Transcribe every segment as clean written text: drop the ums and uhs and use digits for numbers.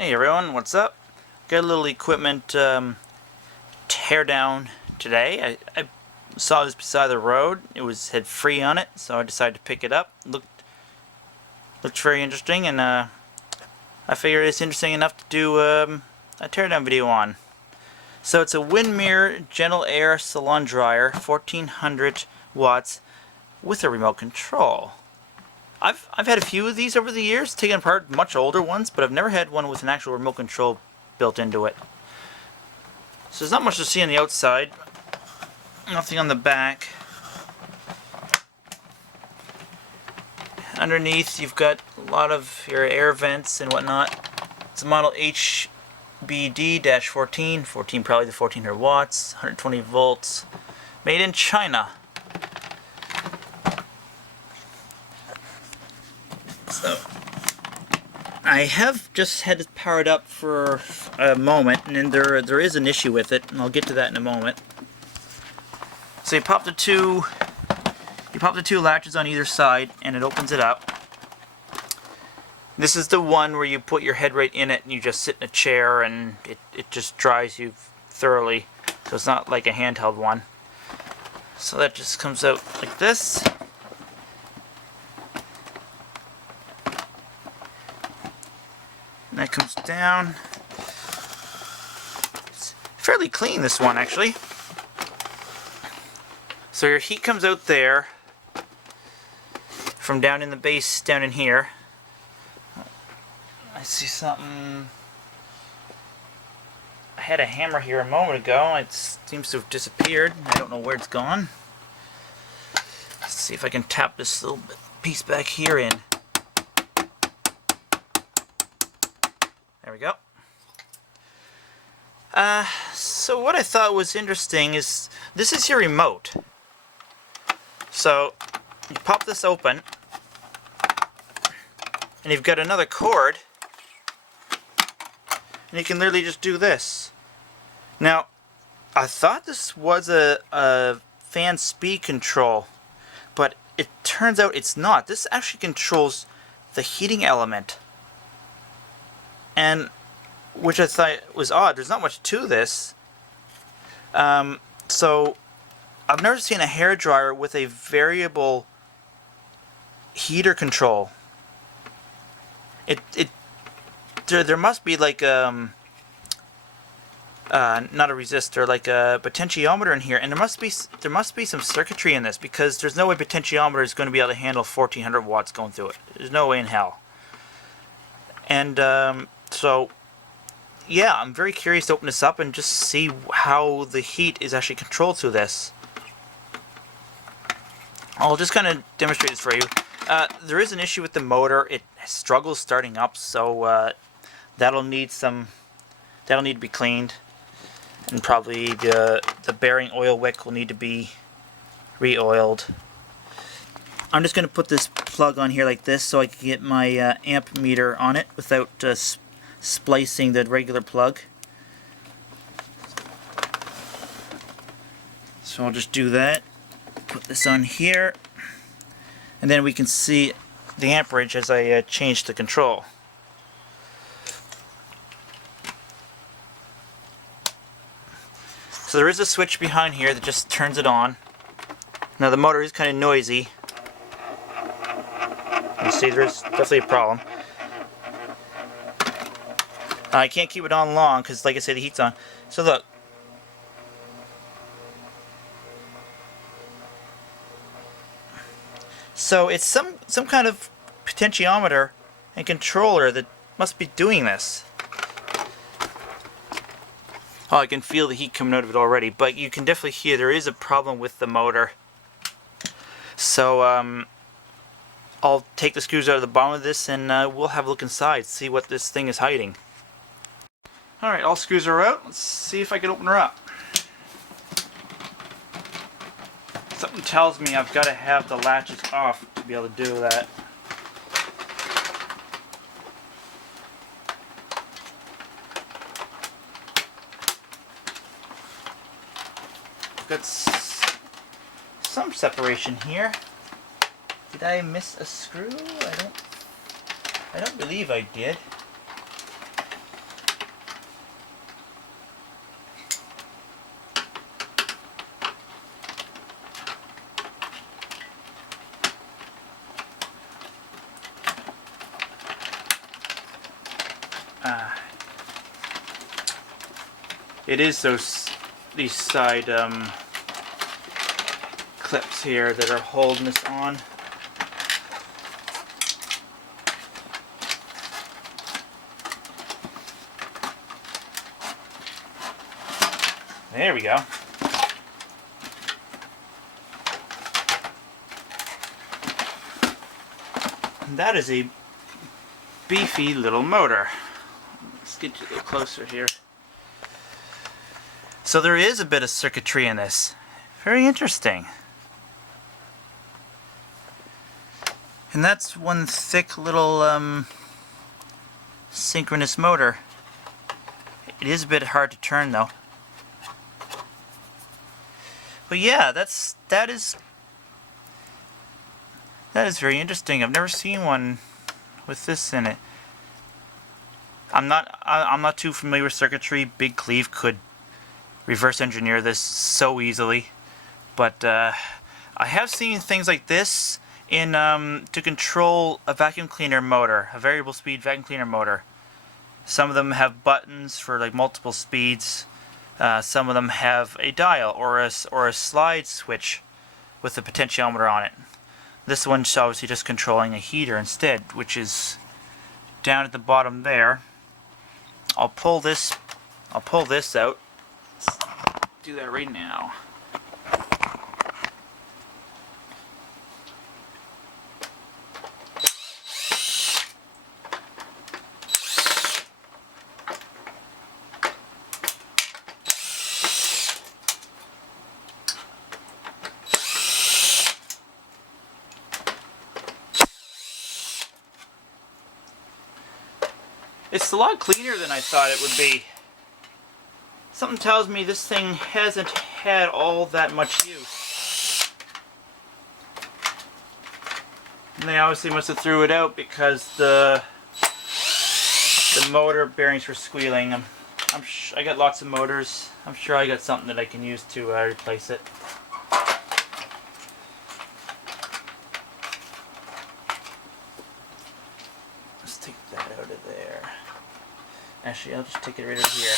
Hey everyone, what's up? Got a little equipment tear down today. I saw this beside the road. Had free on it, so I decided to pick it up. Looked very interesting, and I figured it's interesting enough to do a teardown video on. So it's a Windmere Gentle Air Salon dryer, 1400 watts, with a remote control. I've had a few of these over the years, taken apart much older ones, but I've never had one with an actual remote control built into it. So there's not much to see on the outside. Nothing on the back. Underneath you've got a lot of your air vents and whatnot. It's a model HBD-14, 14 probably the 1400 watts, 120 volts, made in China. So, I have just had it powered up for a moment, and then there is an issue with it, and I'll get to that in a moment. So you pop the two latches on either side, and it opens it up. This is the one where you put your head right in it, and you just sit in a chair, and it just dries you thoroughly. So it's not like a handheld one. So that just comes out like this. And that comes down. It's fairly clean, this one, actually. So your heat comes out there from down in the base, down in here. I see something. I had a hammer here a moment ago. It seems to have disappeared. I don't know where it's gone. Let's see if I can tap this little piece back here in. There we go. So what I thought was interesting is this is your remote. So you pop this open, and you've got another cord, and you can literally just do this. Now, I thought this was a fan speed control, but it turns out it's not. This actually controls the heating element. And which I thought was odd. There's not much to this. So I've never seen a hairdryer with a variable heater control. There must be like not a resistor, like a potentiometer in here, and there must be some circuitry in this, because there's no way potentiometer is going to be able to handle 1400 watts going through it. There's no way in hell. And so, yeah, I'm very curious to open this up and just see how the heat is actually controlled through this. I'll just kind of demonstrate this for you. There is an issue with the motor. It struggles starting up, so that'll need to be cleaned, and probably the bearing oil wick will need to be re-oiled. I'm just going to put this plug on here like this so I can get my amp meter on it without splicing the regular plug. So I'll just do that. Put this on here, and then we can see the amperage as I change the control. So there is a switch behind here that just turns it on. Now the motor is kind of noisy. You see, there's definitely a problem. I can't keep it on long because, like I said, the heat's on. So look. So it's some kind of potentiometer and controller that must be doing this. Oh, I can feel the heat coming out of it already, but you can definitely hear there is a problem with the motor. So I'll take the screws out of the bottom of this, and we'll have a look inside, see what this thing is hiding. Alright, all screws are out. Let's see if I can open her up. Something tells me I've got to have the latches off to be able to do that. Got some separation here. Did I miss a screw? I don't believe I did. it is these side clips here that are holding this on. There we go. And that is a beefy little motor. Let's get you a little closer here. So there is a bit of circuitry in this. Very interesting. And that's one thick little synchronous motor. It is a bit hard to turn though. But yeah, that is very interesting. I've never seen one with this in it. I'm not too familiar with circuitry. Big Cleve could reverse engineer this so easily, but I have seen things like this in to control a vacuum cleaner motor, a variable speed vacuum cleaner motor. Some of them have buttons for like multiple speeds. Some of them have a dial or a slide switch with a potentiometer on it. This one's obviously just controlling a heater instead, which is down at the bottom there. I'll pull this out. Let's do that right now. It's a lot cleaner than I thought it would be. Something tells me this thing hasn't had all that much use. And they obviously must have threw it out because the motor bearings were squealing. I got lots of motors. I'm sure I got something that I can use to replace it. Let's take that out of there. Actually, I'll just take it right over here.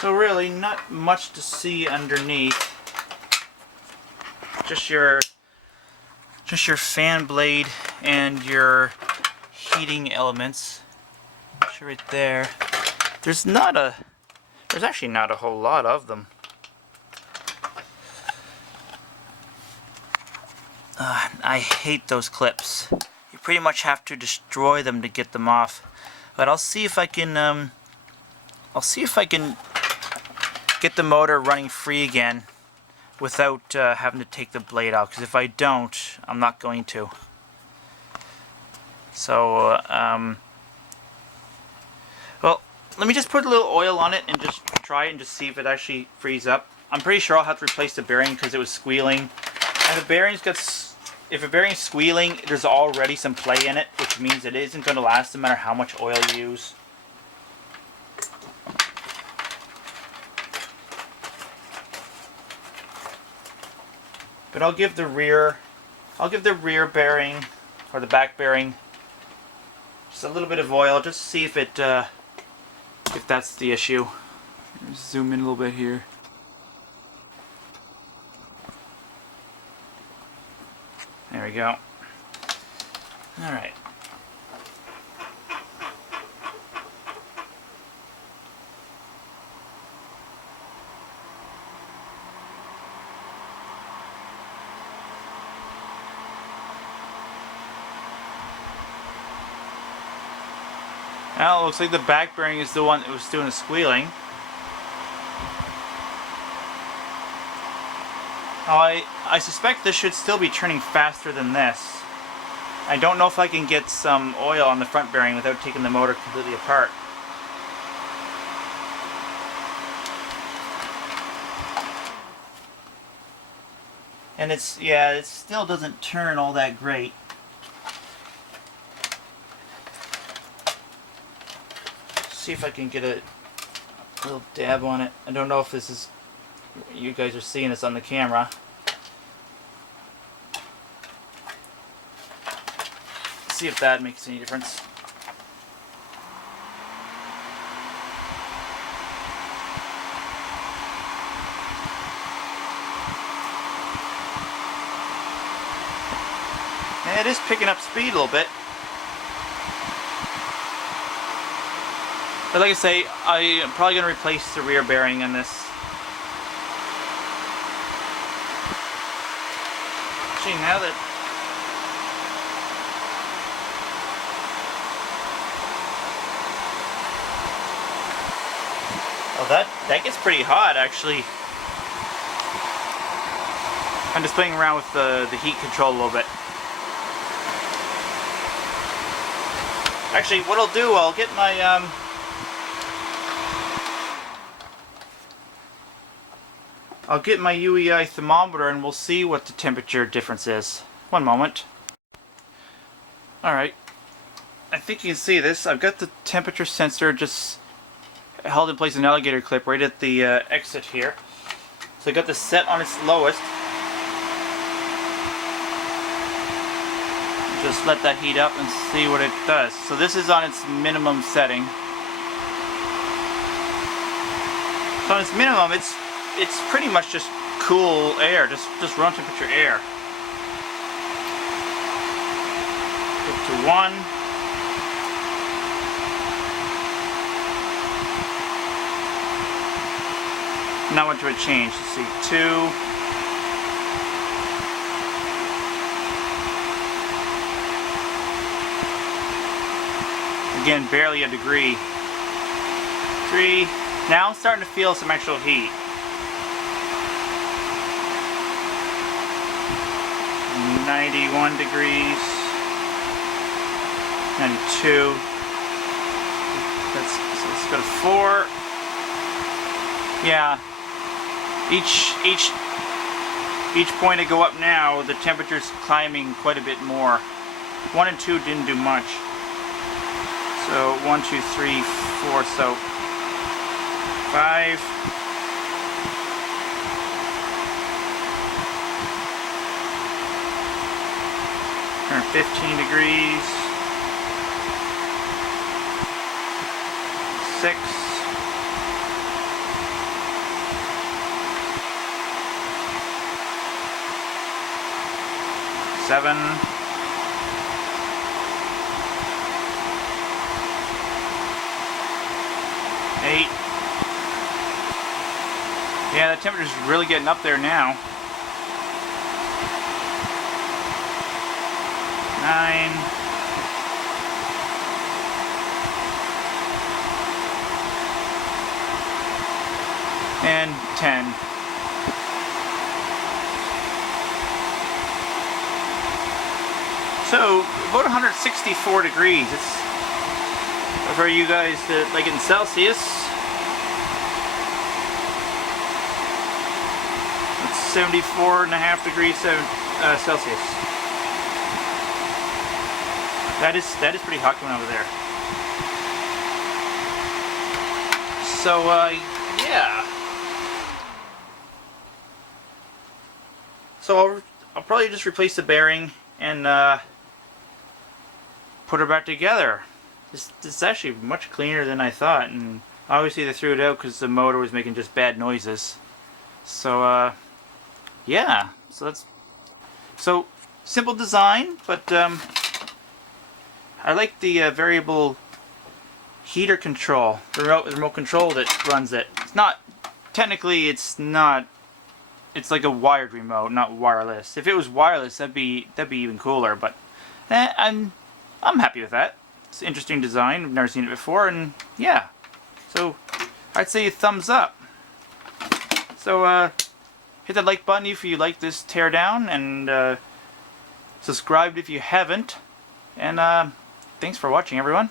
So really, not much to see underneath. Just your fan blade and your heating elements. Right there. There's actually not a whole lot of them. I hate those clips. You pretty much have to destroy them to get them off. But I'll see if I can get the motor running free again without having to take the blade out. Because if I don't, I'm not going to. So, well, let me just put a little oil on it and just try it and just see if it actually frees up. I'm pretty sure I'll have to replace the bearing because it was squealing. And if a bearing's squealing, there's already some play in it, which means it isn't going to last no matter how much oil you use. But I'll give the rear bearing or the back bearing just a little bit of oil, just to see if that's the issue. Just zoom in a little bit here. There we go. Alright. Now it looks like the back bearing is the one that was doing the squealing. I suspect this should still be turning faster than this. I don't know if I can get some oil on the front bearing without taking the motor completely apart. And it still doesn't turn all that great. See if I can get a little dab on it. I don't know if this is you guys are seeing this on the camera. See if that makes any difference. And it is picking up speed a little bit. But like I say, I'm probably going to replace the rear bearing on this. Actually, now that that gets pretty hot, actually. I'm just playing around with the heat control a little bit. Actually, what I'll do, I'll get my UEI thermometer and we'll see what the temperature difference is. One moment. Alright. I think you can see this. I've got the temperature sensor just held in place in an alligator clip right at the exit here. So I got this set on its lowest. Just let that heat up and see what it does. So this is on its minimum setting. So on its minimum, it's pretty much just cool air, just room temperature air. Go to 1. Now into a change. Let's see, 2. Again, barely a degree. 3. Now I'm starting to feel some actual heat. 91 degrees. 92. So let's go to 4. Yeah. Each point I go up now, the temperature's climbing quite a bit more. 1 and 2 didn't do much. So 1, 2, 3, 4, so 5. 15 degrees. 6. 7. 8. Yeah, the temperature's really getting up there now. 9. And 10. So, about 164 degrees. It's for you guys that like it in Celsius. It's 74.5 degrees Celsius. That is pretty hot coming over there. So yeah. So I'll probably just replace the bearing and put her back together. This is actually much cleaner than I thought, and obviously they threw it out because the motor was making just bad noises. So yeah. So simple design, but I like the variable heater control, the remote control that runs it. It's not, technically it's not, it's like a wired remote, not wireless. If it was wireless, that'd be even cooler, but I'm happy with that. It's an interesting design, I've never seen it before, and yeah. So I'd say a thumbs up. So hit that like button if you like this teardown, and subscribe if you haven't, and thanks for watching, everyone.